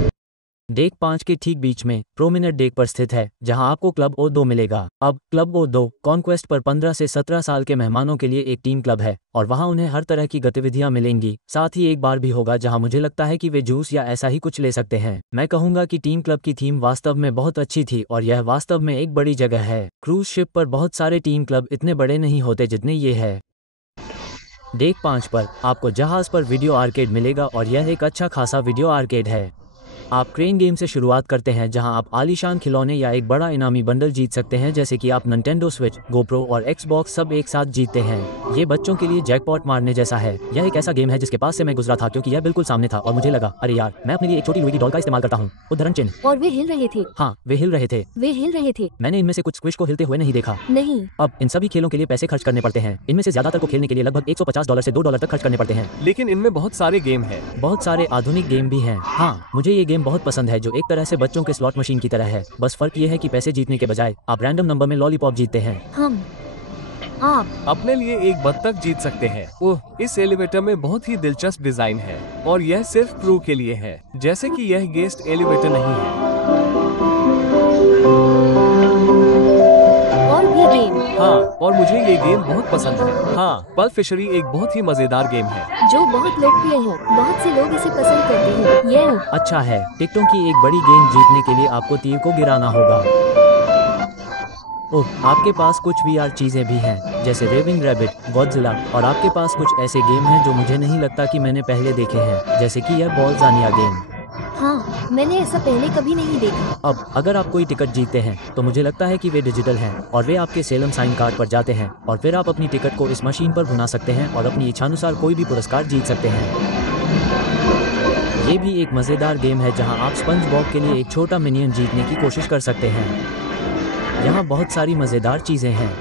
डेक 5 के ठीक बीच में प्रोमिनेंट डेक पर स्थित है, जहां आपको क्लब O2 मिलेगा। अब क्लब O2 कॉन्क्वेस्ट पर 15 से 17 साल के मेहमानों के लिए एक टीम क्लब है और वहां उन्हें हर तरह की गतिविधियां मिलेंगी। साथ ही एक बार भी होगा जहां मुझे लगता है कि वे जूस या ऐसा ही कुछ ले सकते हैं। मैं कहूंगा कि टीम क्लब की थीम वास्तव में बहुत अच्छी थी और यह वास्तव में एक बड़ी जगह है। क्रूज शिप पर बहुत सारे टीम क्लब इतने बड़े नहीं होते जितने ये है। डेक 5 पर आपको जहाज पर वीडियो आर्केड मिलेगा और यह एक अच्छा खासा वीडियो आर्केड है। आप क्रेन गेम से शुरुआत करते हैं, जहां आप आलीशान खिलौने या एक बड़ा इनामी बंडल जीत सकते हैं, जैसे कि आप निंटेंडो स्विच, गोप्रो और एक्सबॉक्स सब एक साथ जीतते हैं। ये बच्चों के लिए जैकपॉट मारने जैसा है। यह एक ऐसा गेम है जिसके पास से मैं गुजरा था क्योंकि यह बिल्कुल सामने था और मुझे लगा, अरे यार, मैं अपने लिए एक छोटी लुई की डॉल का इस्तेमाल करता हूँ। उद्धरण चिन्ह। और वे हिल रहे थे। हाँ, वे हिल रहे थे। वे हिल रहे थे। मैंने इनमें से कुछ स्क्विश को हिलते हुए नहीं देखा। नहीं। अब इन सभी खेलों के लिए पैसे खर्च करने पड़ते हैं। इनमें से ज्यादातर को खेलने के लिए लगभग $150 से $2 तक खर्च करने पड़ते हैं। लेकिन इनमें बहुत सारे गेम हैं। बहुत सारे आधुनिक गेम भी हैं। हाँ, मुझे ये गेम बहुत पसंद है, जो एक तरह से बच्चों के स्लॉट मशीन की तरह है। बस फर्क ये है कि पैसे जीतने के बजाय आप रैंडम नंबर में लॉलीपॉप जीतते हैं। आप अपने लिए एक बत्तख जीत सकते हैं। ओह, इस एलिवेटर में बहुत ही दिलचस्प डिजाइन है और यह सिर्फ क्रू के लिए है, जैसे कि यह गेस्ट एलिवेटर नहीं है। और भी गेम। हाँ, और मुझे ये गेम बहुत पसंद है। हाँ, पल फिशरी एक बहुत ही मजेदार गेम है जो बहुत लोकप्रिय है। बहुत से लोग इसे पसंद करते हैं। यह अच्छा है। टिकटों की एक बड़ी गेंद जीतने के लिए आपको तीर को गिराना होगा। ओह, आपके पास कुछ VR चीजें भी हैं, जैसे रेविंग रैबिट, गॉडजिला, और आपके पास कुछ ऐसे गेम हैं जो मुझे नहीं लगता कि मैंने पहले देखे हैं, जैसे कि यह बॉल्जानिया गेम। हाँ, मैंने ऐसा पहले कभी नहीं देखा। अब अगर आप कोई टिकट जीतते हैं तो मुझे लगता है कि वे डिजिटल हैं और वे आपके सेलम साइन कार्ड पर जाते हैं और फिर आप अपनी टिकट को इस मशीन पर भुना सकते हैं और अपनी इच्छानुसार कोई भी पुरस्कार जीत सकते हैं। ये भी एक मज़ेदार गेम है जहां आप स्पंज बॉब के लिए एक छोटा मिनियन जीतने की कोशिश कर सकते हैं। यहाँ बहुत सारी मज़ेदार चीज़ें हैं।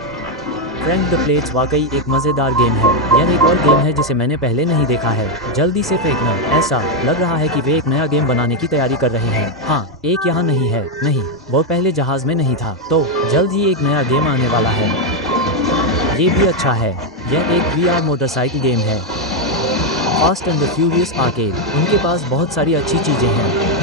फ्रैंक द प्लेट्स वाकई एक मज़ेदार गेम है। यह एक और गेम है जिसे मैंने पहले नहीं देखा है। जल्दी से फेंकना। ऐसा लग रहा है कि वे एक नया गेम बनाने की तैयारी कर रहे हैं। हाँ, एक यहाँ नहीं है। नहीं, वो पहले जहाज में नहीं था। तो जल्द ही एक नया गेम आने वाला है। ये भी अच्छा है। यह एक VR मोटरसाइकिल गेम है। Fast and the furious arcade. उनके पास बहुत सारी अच्छी चीज़ें हैं।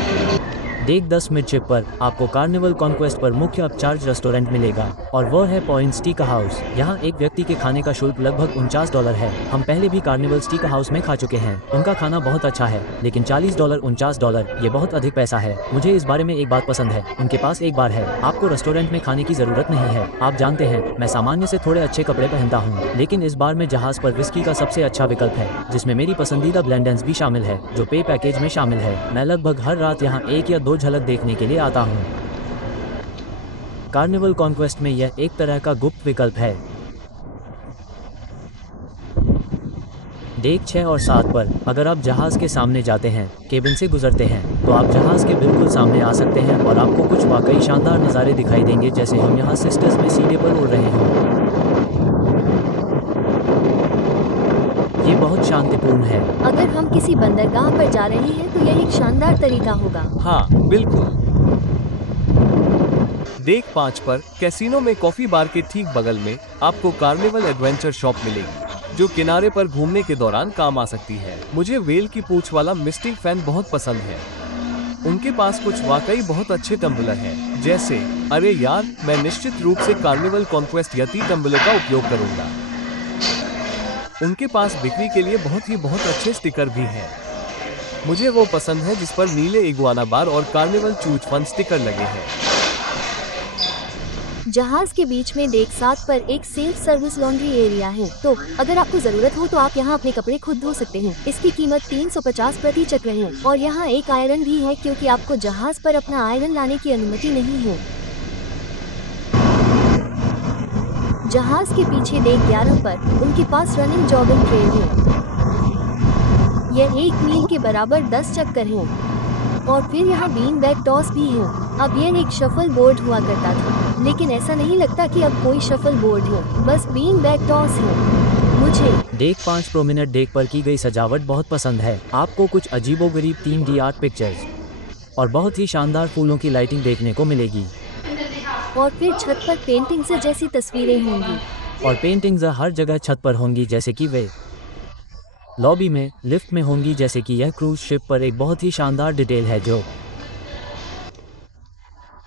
डेक 10 मिडशिप पर आपको कार्निवल कॉन्क्वेस्ट पर मुख्य अपचार्ज रेस्टोरेंट मिलेगा और वह है पॉइंट स्टीका हाउस। यहाँ एक व्यक्ति के खाने का शुल्क लगभग $49 है। हम पहले भी कार्निवल स्टीका हाउस में खा चुके हैं। उनका खाना बहुत अच्छा है, लेकिन $40 $49 ये बहुत अधिक पैसा है। मुझे इस बारे में एक बात पसंद है, उनके पास एक बार है। आपको रेस्टोरेंट में खाने की जरूरत नहीं है। आप जानते हैं, मैं सामान्य से थोड़े अच्छे कपड़े पहनता हूँ, लेकिन इस बार में जहाज पर विस्की का सबसे अच्छा विकल्प है, जिसमें मेरी पसंदीदा ब्लेंडेंस भी शामिल है, जो पे पैकेज में शामिल है। मैं लगभग हर रात यहाँ 1 या 2 झलक देखने के लिए आता हूँ। कार्निवल कॉन्क्वेस्ट में यह एक तरह का गुप्त विकल्प है। डेक 6 और 7 पर अगर आप जहाज के सामने जाते हैं, केबिन से गुजरते हैं, तो आप जहाज के बिल्कुल सामने आ सकते हैं और आपको कुछ वाकई शानदार नज़ारे दिखाई देंगे, जैसे हम यहाँ सिस्टर्स में सीढ़े पर उड़ रहे हों। ये बहुत शांतिपूर्ण है। अगर हम किसी बंदरगाह पर जा रहे हैं तो यह एक शानदार तरीका होगा। हाँ, बिल्कुल। डेक 5 पर कैसीनो में कॉफी बार के ठीक बगल में आपको कार्निवल एडवेंचर शॉप मिलेगी, जो किनारे पर घूमने के दौरान काम आ सकती है। मुझे वेल की पूंछ वाला मिस्टिक फैन बहुत पसंद है। उनके पास कुछ वाकई बहुत अच्छे टम्बलर हैं, जैसे अरे यार, मैं निश्चित रूप से कार्निवल कॉन्क्वेस्ट यती टम्बलर का उपयोग करूंगा। उनके पास बिक्री के लिए बहुत अच्छे स्टिकर भी हैं। मुझे वो पसंद है जिस पर नीले इगुआना बार और कार्निवल चूच फन स्टिकर लगे हैं। जहाज के बीच में डेक 7 पर एक सेल्फ सर्विस लॉन्ड्री एरिया है, तो अगर आपको जरूरत हो तो आप यहाँ अपने कपड़े खुद धो सकते हैं। इसकी कीमत 350 प्रति चक्र है और यहाँ एक आयरन भी है, क्योंकि आपको जहाज पर अपना आयरन लाने की अनुमति नहीं है। जहाज के पीछे डेक 11 पर उनके पास रनिंग जॉगिंग ट्रेल है। यह 1 मील के बराबर 10 चक्कर है और फिर यहाँ बीन बैग टॉस भी है। अब यह एक शफल बोर्ड हुआ करता था, लेकिन ऐसा नहीं लगता कि अब कोई शफल बोर्ड है, बस बीन बैग टॉस है। मुझे डेक 5 प्रोमिनेंट डेक पर की गई सजावट बहुत पसंद है। आपको कुछ अजीबोगरीब 3D आर्ट पिक्चर्स और बहुत ही शानदार फूलों की लाइटिंग देखने को मिलेगी। और फिर छत पर पेंटिंग्स जैसी तस्वीरें होंगी। और पेंटिंग्स हर जगह छत पर होंगी, जैसे कि वे लॉबी में, लिफ्ट में होंगी, जैसे कि यह क्रूज शिप पर एक बहुत ही शानदार डिटेल है जो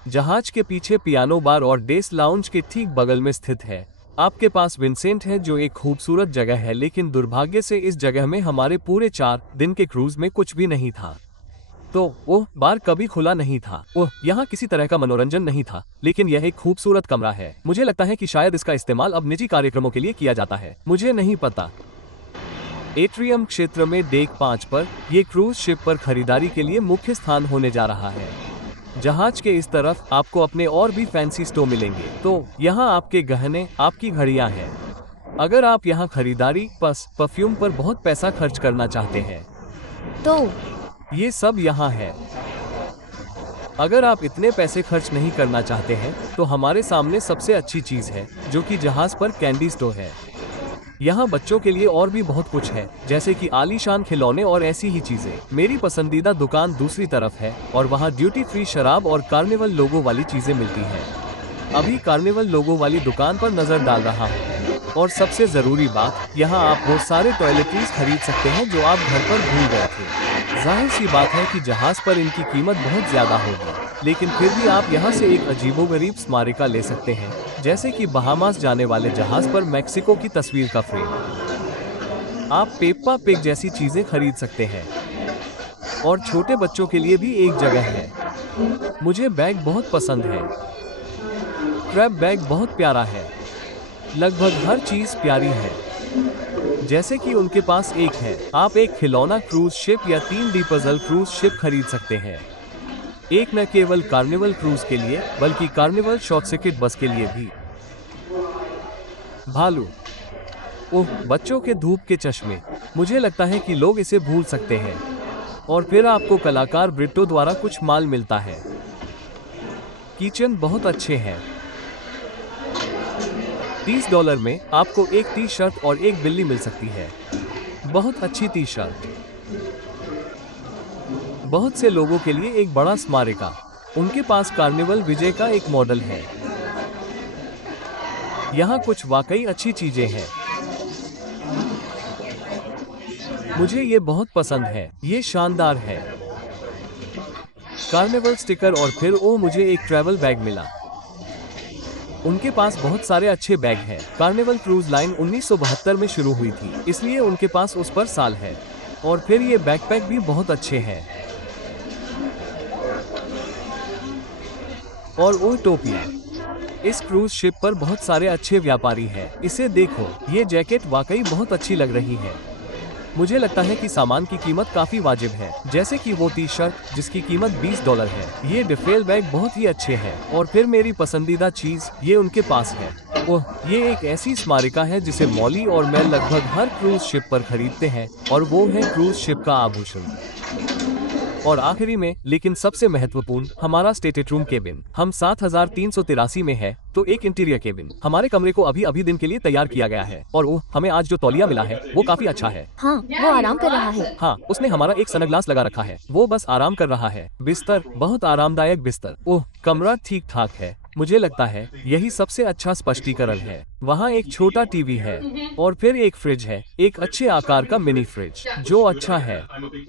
जहाज के पीछे पियानो बार और डेस लाउंज के ठीक बगल में स्थित है। आपके पास विंसेंट है, जो एक खूबसूरत जगह है, लेकिन दुर्भाग्य से इस जगह में हमारे पूरे 4 दिन के क्रूज में कुछ भी नहीं था। तो वो बार कभी खुला नहीं था। यहाँ किसी तरह का मनोरंजन नहीं था, लेकिन यह एक खूबसूरत कमरा है। मुझे लगता है कि शायद इसका इस्तेमाल अब निजी कार्यक्रमों के लिए किया जाता है, मुझे नहीं पता। एट्रियम क्षेत्र में डेक 5 पर ये क्रूज शिप पर खरीदारी के लिए मुख्य स्थान होने जा रहा है। जहाज के इस तरफ आपको अपने और भी फैंसी स्टोर मिलेंगे। तो यहाँ आपके गहने, आपकी घड़ियां हैं। अगर आप यहाँ खरीदारी, परफ्यूम पर बहुत पैसा खर्च करना चाहते हैं तो ये सब यहाँ है। अगर आप इतने पैसे खर्च नहीं करना चाहते हैं तो हमारे सामने सबसे अच्छी चीज है, जो कि जहाज पर कैंडी स्टोर है। यहाँ बच्चों के लिए और भी बहुत कुछ है, जैसे कि आलीशान खिलौने और ऐसी ही चीजें। मेरी पसंदीदा दुकान दूसरी तरफ है और वहाँ ड्यूटी फ्री शराब और कार्निवल लोगो वाली चीजें मिलती हैं। अभी कार्निवल लोगो वाली दुकान पर नजर डाल रहा हूँ। और सबसे जरूरी बात, यहाँ आप वो सारे टॉयलेटरीज खरीद सकते हैं जो आप घर पर भूल गए थे। जाहिर सी बात है कि जहाज पर इनकी कीमत बहुत ज्यादा होगी, लेकिन फिर भी आप यहाँ से एक अजीबोगरीब स्मारिका ले सकते हैं, जैसे कि बहामास जाने वाले जहाज पर मैक्सिको की तस्वीर का फ्रेम। आप पेप्पा पिग जैसी चीजें खरीद सकते हैं और छोटे बच्चों के लिए भी एक जगह है। मुझे बैग बहुत पसंद है। क्रैब बैग बहुत प्यारा है। लगभग हर चीज प्यारी है। जैसे कि उनके पास एक है। आप एक खिलौना क्रूज शिप या 3D पजल क्रूज शिप खरीद सकते हैं। एक न केवल कार्निवल क्रूज के लिए बल्कि कार्निवल शॉर्ट सर्किट बस के लिए भी। भालू। ओह, बच्चों के धूप के चश्मे। मुझे लगता है कि लोग इसे भूल सकते हैं। और फिर आपको कलाकार ब्रिटो द्वारा कुछ माल मिलता है। किचन बहुत अच्छे हैं। $30 में आपको एक टी शर्ट और एक बिल्ली मिल सकती है। बहुत अच्छी टी शर्ट। बहुत से लोगों के लिए एक बड़ा स्मारिका। उनके पास कार्निवल विजय का एक मॉडल है। यहाँ कुछ वाकई अच्छी चीजें हैं। मुझे ये बहुत पसंद है। ये शानदार है। कार्निवल स्टिकर और फिर मुझे एक ट्रैवल बैग मिला। उनके पास बहुत सारे अच्छे बैग हैं। कार्निवल क्रूज लाइन 1972 में शुरू हुई थी, इसलिए उनके पास उस पर साल है। और फिर ये बैकपैक भी बहुत अच्छे हैं। और टोपियां। इस क्रूज शिप पर बहुत सारे अच्छे व्यापारी हैं। इसे देखो, ये जैकेट वाकई बहुत अच्छी लग रही है। मुझे लगता है कि सामान की कीमत काफी वाजिब है, जैसे कि वो टी शर्ट जिसकी कीमत $20 है। ये डिफेल बैग बहुत ही अच्छे हैं। और फिर मेरी पसंदीदा चीज, ये उनके पास है। ओह, ये एक ऐसी स्मारिका है जिसे मॉली और मैं लगभग हर क्रूज शिप पर खरीदते हैं, और वो है क्रूज शिप का आभूषण। और आखिरी में, लेकिन सबसे महत्वपूर्ण, हमारा स्टेटेड रूम केबिन। हम 7383 में है, तो एक इंटीरियर केबिन। हमारे कमरे को अभी अभी दिन के लिए तैयार किया गया है। और हमें आज जो तौलिया मिला है वो काफी अच्छा है। हाँ, वो आराम कर रहा है। हाँ, उसने हमारा एक सनग्लास लगा रखा है। वो बस आराम कर रहा है। बिस्तर बहुत आरामदायक बिस्तर। कमरा ठीक ठाक है। मुझे लगता है यही सबसे अच्छा स्पष्टीकरण है। वहाँ एक छोटा टीवी है और फिर एक फ्रिज है, एक अच्छे आकार का मिनी फ्रिज जो अच्छा है।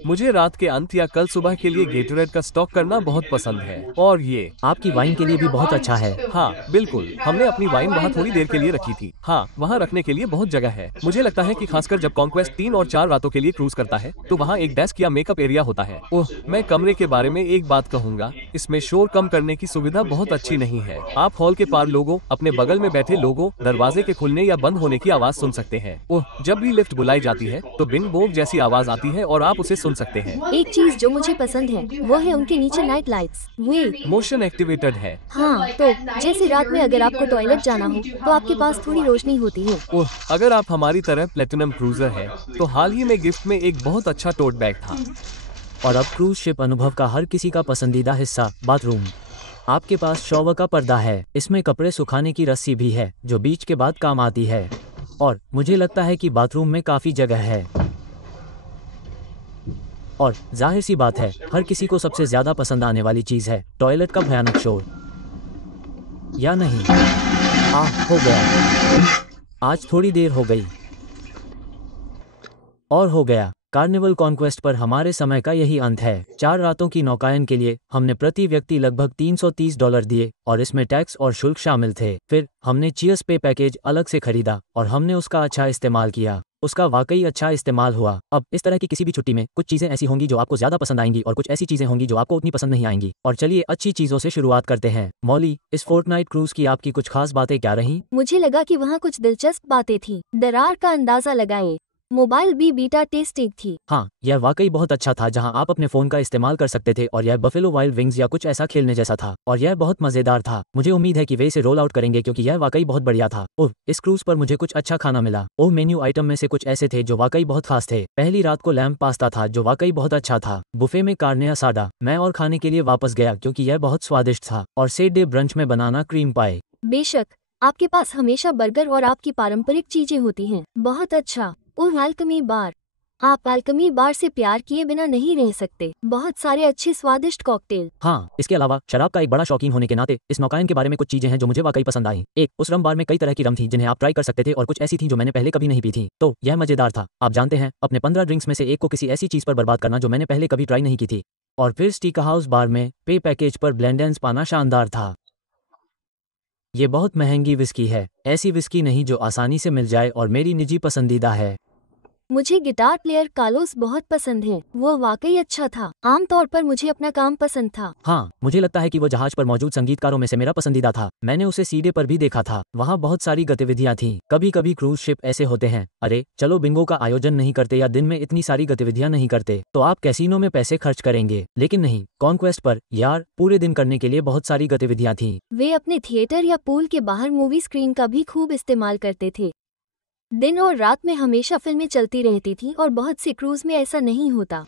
मुझे रात के अंत या कल सुबह के लिए गेटोरेड का स्टॉक करना बहुत पसंद है। और ये आपकी वाइन के लिए भी बहुत अच्छा है। हाँ बिल्कुल, हमने अपनी वाइन वहाँ थोड़ी देर के लिए रखी थी। हाँ, वहाँ रखने के लिए बहुत जगह है। मुझे लगता है कि खासकर जब कॉन्क्वेस्ट 3 और 4 रातों के लिए क्रूज करता है तो वहाँ एक डेस्क या मेकअप एरिया होता है। मैं कमरे के बारे में एक बात कहूँगा, इसमें शोर कम करने की सुविधा बहुत अच्छी नहीं है। आप हॉल के पार लोगों, अपने बगल में बैठे लोगों, दरवाजे के खुलने या बंद होने की आवाज सुन सकते हैं। जब भी लिफ्ट बुलाई जाती है तो बिंग बोंग जैसी आवाज आती है और आप उसे सुन सकते हैं। एक चीज जो मुझे पसंद है वो है उनके नीचे नाइट लाइट्स। वे मोशन एक्टिवेटेड है। हाँ, तो जैसे रात में अगर आपको टॉयलेट जाना हो तो आपके पास थोड़ी रोशनी होती है। अगर आप हमारी तरह प्लेटिनम क्रूजर है तो हाल ही में गिफ्ट में एक बहुत अच्छा टोट बैग था। और अब क्रूज शिप अनुभव का हर किसी का पसंदीदा हिस्सा, बाथरूम। आपके पास शॉवर का पर्दा है। इसमें कपड़े सुखाने की रस्सी भी है जो बीच के बाद काम आती है। और मुझे लगता है कि बाथरूम में काफी जगह है। और जाहिर सी बात है, हर किसी को सबसे ज्यादा पसंद आने वाली चीज है टॉयलेट का भयानक शोर। या नहीं? हो गया। आज थोड़ी देर हो गई। और हो गया। कार्निवल कॉन्क्वेस्ट पर हमारे समय का यही अंत है। 4 रातों की नौकायन के लिए हमने प्रति व्यक्ति लगभग $330 दिए और इसमें टैक्स और शुल्क शामिल थे। फिर हमने चीयर्स पे पैकेज अलग से खरीदा और हमने उसका अच्छा इस्तेमाल किया। उसका वाकई अच्छा इस्तेमाल हुआ। अब इस तरह की किसी भी छुट्टी में कुछ चीजें ऐसी होंगी जो आपको ज्यादा पसंद आएंगी और कुछ ऐसी चीजें होंगी जो आपको उतनी पसंद नहीं आएंगी। और चलिए अच्छी चीजों से शुरुआत करते हैं। मॉली, इस फोर्टनाइट क्रूज की आपकी कुछ खास बातें क्या रहीं? मुझे लगा कि वहाँ कुछ दिलचस्प बातें थी। दरार का अंदाजा लगाएं। मोबाइल भी बीटा टेस्टिंग थी। हाँ, यह वाकई बहुत अच्छा था, जहां आप अपने फोन का इस्तेमाल कर सकते थे और यह बफेलो वाइल्ड विंग्स या कुछ ऐसा खेलने जैसा था और यह बहुत मजेदार था। मुझे उम्मीद है कि वे इसे रोल आउट करेंगे क्योंकि यह वाकई बहुत बढ़िया था। इस क्रूज पर मुझे कुछ अच्छा खाना मिला। मेन्यू आइटम में से कुछ ऐसे थे जो वाकई बहुत खास थे। पहली रात को लैम्प पास्ता था जो वाकई बहुत अच्छा था। बुफे में कार्ने असाडा। मैं और खाने के लिए वापस गया क्योंकि यह बहुत स्वादिष्ट था। और सेडे ब्रंच में बनाना क्रीम पाए। बेशक, आपके पास हमेशा बर्गर और आपकी पारंपरिक चीजें होती हैं। बहुत अच्छा। अल्केमी बार। आप अल्केमी बार से प्यार किए बिना नहीं रह सकते। बहुत सारे अच्छे स्वादिष्ट कॉकटेल। हाँ, इसके अलावा शराब का एक बड़ा शौकीन होने के नाते इस नौकायन के बारे में कुछ चीजें हैं जो मुझे वाकई पसंद आई। एक, उस रम बार में कई तरह की रम थी जिन्हें आप ट्राई कर सकते थे और कुछ ऐसी थी जो मैंने पहले कभी नहीं पी थी। तो यह मजेदार था। आप जानते हैं, अपने 15 ड्रिंक्स में से एक को किसी ऐसी चीज पर बर्बाद करना जो मैंने पहले कभी ट्राई नहीं की थी। और फिर स्टीक हाउस बार में पे पैकेज पर ब्लेंडेंस पाना शानदार था। ये बहुत महंगी विस्की है, ऐसी विस्की नहीं जो आसानी से मिल जाए और मेरी निजी पसंदीदा है। मुझे गिटार प्लेयर कार्लोस बहुत पसंद है। वो वाकई अच्छा था। आमतौर पर मुझे अपना काम पसंद था। हाँ, मुझे लगता है कि वो जहाज पर मौजूद संगीतकारों में से मेरा पसंदीदा था। मैंने उसे सीडे पर भी देखा था। वहाँ बहुत सारी गतिविधियाँ थीं। कभी कभी क्रूज शिप ऐसे होते हैं, अरे चलो बिंगो का आयोजन नहीं करते या दिन में इतनी सारी गतिविधियाँ नहीं करते, तो आप कैसीनो में पैसे खर्च करेंगे। लेकिन नहीं, कॉन्क्वेस्ट पर यार पूरे दिन करने के लिए बहुत सारी गतिविधियाँ थीं। वे अपने थिएटर या पूल के बाहर मूवी स्क्रीन का भी खूब इस्तेमाल करते थे। दिन और रात में हमेशा फिल्में चलती रहती थीं और बहुत से क्रूज में ऐसा नहीं होता।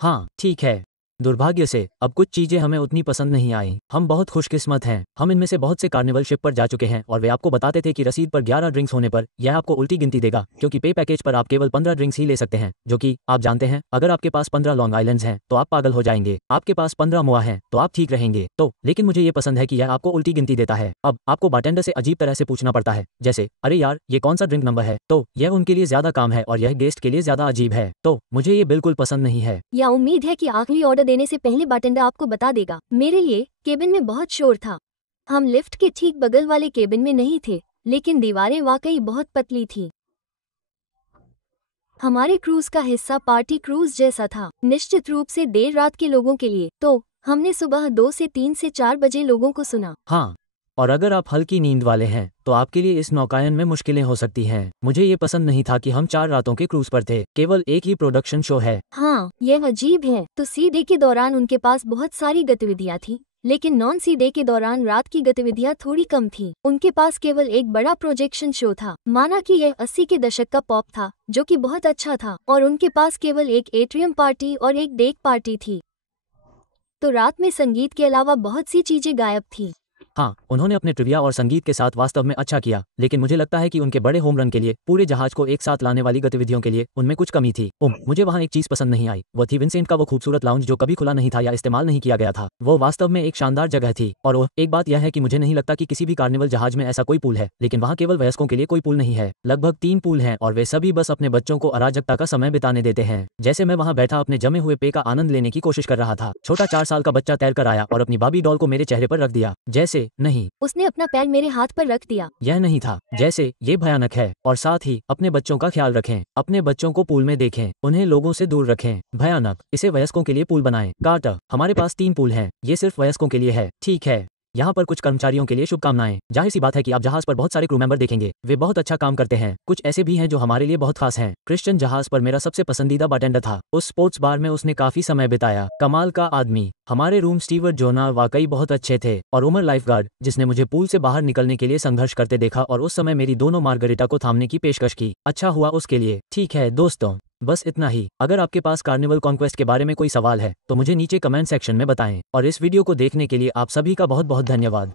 हाँ ठीक है, दुर्भाग्य से अब कुछ चीजें हमें उतनी पसंद नहीं आई। हम बहुत खुशकिस्मत हैं। हम इनमें से बहुत से कार्निवल शिप पर जा चुके हैं और वे आपको बताते थे कि रसीद पर 11 ड्रिंक्स होने पर यह आपको उल्टी गिनती देगा, क्योंकि पे पैकेज पर आप केवल 15 ड्रिंक्स ही ले सकते हैं, जो कि आप जानते हैं अगर आपके पास 15 लॉन्ग आइलैंड्स हैं तो आप पागल हो जाएंगे। आपके पास 15 मोआ हैं तो आप ठीक रहेंगे। तो लेकिन मुझे ये पसंद है कि यह आपको उल्टी गिनती देता है। अब आपको बारटेंडर से अजीब तरह से पूछना पड़ता है, जैसे अरे यार ये कौन सा ड्रिंक नंबर है, तो यह उनके लिए ज्यादा काम है और यह गेस्ट के लिए ज्यादा अजीब है। तो मुझे ये बिल्कुल पसंद नहीं है। या उम्मीद है कि आखिरी ऑर्डर देने से पहले बारटेंडर आपको बता देगा। मेरे लिए केबिन में बहुत शोर था। हम लिफ्ट के ठीक बगल वाले केबिन में नहीं थे, लेकिन दीवारें वाकई बहुत पतली थी। हमारे क्रूज का हिस्सा पार्टी क्रूज जैसा था, निश्चित रूप से देर रात के लोगों के लिए। तो हमने सुबह 2 से 3 से 4 बजे लोगों को सुना। हाँ, और अगर आप हल्की नींद वाले हैं तो आपके लिए इस नौकायन में मुश्किलें हो सकती हैं। मुझे ये पसंद नहीं था कि हम 4 रातों के क्रूज पर थे, केवल एक ही प्रोडक्शन शो है। हाँ, यह अजीब है। तो सी डे के दौरान उनके पास बहुत सारी गतिविधियां थी, लेकिन नॉन सी डे के दौरान रात की गतिविधियां थोड़ी कम थी। उनके पास केवल एक बड़ा प्रोजेक्शन शो था, माना कि यह 80 के दशक का पॉप था, जो कि बहुत अच्छा था, और उनके पास केवल एक एट्रियम पार्टी और एक डेक पार्टी थी। तो रात में संगीत के अलावा बहुत सी चीजें गायब थी। हाँ, उन्होंने अपने ट्रिविया और संगीत के साथ वास्तव में अच्छा किया, लेकिन मुझे लगता है कि उनके बड़े होम रन के लिए, पूरे जहाज को एक साथ लाने वाली गतिविधियों के लिए उनमें कुछ कमी थी। मुझे वहाँ एक चीज पसंद नहीं आई, वो थी विंसेंट का वो खूबसूरत लाउंज जो कभी खुला नहीं था या इस्तेमाल नहीं किया गया था। वो वास्तव में एक शानदार जगह थी। और एक बात यह है कि मुझे नहीं लगता कि किसी भी कार्निवल जहाज में ऐसा कोई पूल है, लेकिन वहाँ केवल वयस्कों के लिए कोई पूल नहीं है। लगभग 3 पूल हैं और वे सभी बस अपने बच्चों को अराजकता का समय बिताने देते हैं। जैसे मैं वहाँ बैठा अपने जमे हुए पे का आनंद लेने की कोशिश कर रहा था, छोटा 4 साल का बच्चा तैर कर आया और अपनी बाबी डॉल को मेरे चेहरे पर रख दिया। जैसे नहीं, उसने अपना पैर मेरे हाथ पर रख दिया। यह नहीं था। जैसे ये भयानक है। और साथ ही अपने बच्चों का ख्याल रखें, अपने बच्चों को पूल में देखें, उन्हें लोगों से दूर रखें। भयानक। इसे वयस्कों के लिए पूल बनाएं। कार्टर, हमारे पास 3 पूल हैं, ये सिर्फ वयस्कों के लिए है, ठीक है। यहाँ पर कुछ कर्मचारियों के लिए शुभकामनाएं। जाहिर सी बात है कि आप जहाज पर बहुत सारे क्रू मेंबर देखेंगे, वे बहुत अच्छा काम करते हैं। कुछ ऐसे भी हैं जो हमारे लिए बहुत खास हैं। क्रिश्चियन जहाज पर मेरा सबसे पसंदीदा बारटेंडर था। उस स्पोर्ट्स बार में उसने काफी समय बिताया। कमाल का आदमी। हमारे रूम स्टीवर्ड जोना वाकई बहुत अच्छे थे। और उमर लाइफगार्ड, जिसने मुझे पूल से बाहर निकलने के लिए संघर्ष करते देखा और उस समय मेरी दोनों मार्गरिटा को थामने की पेशकश की। अच्छा हुआ उसके लिए। ठीक है दोस्तों, बस इतना ही। अगर आपके पास कार्निवल कॉन्क्वेस्ट के बारे में कोई सवाल है तो मुझे नीचे कमेंट सेक्शन में बताएं। और इस वीडियो को देखने के लिए आप सभी का बहुत बहुत धन्यवाद।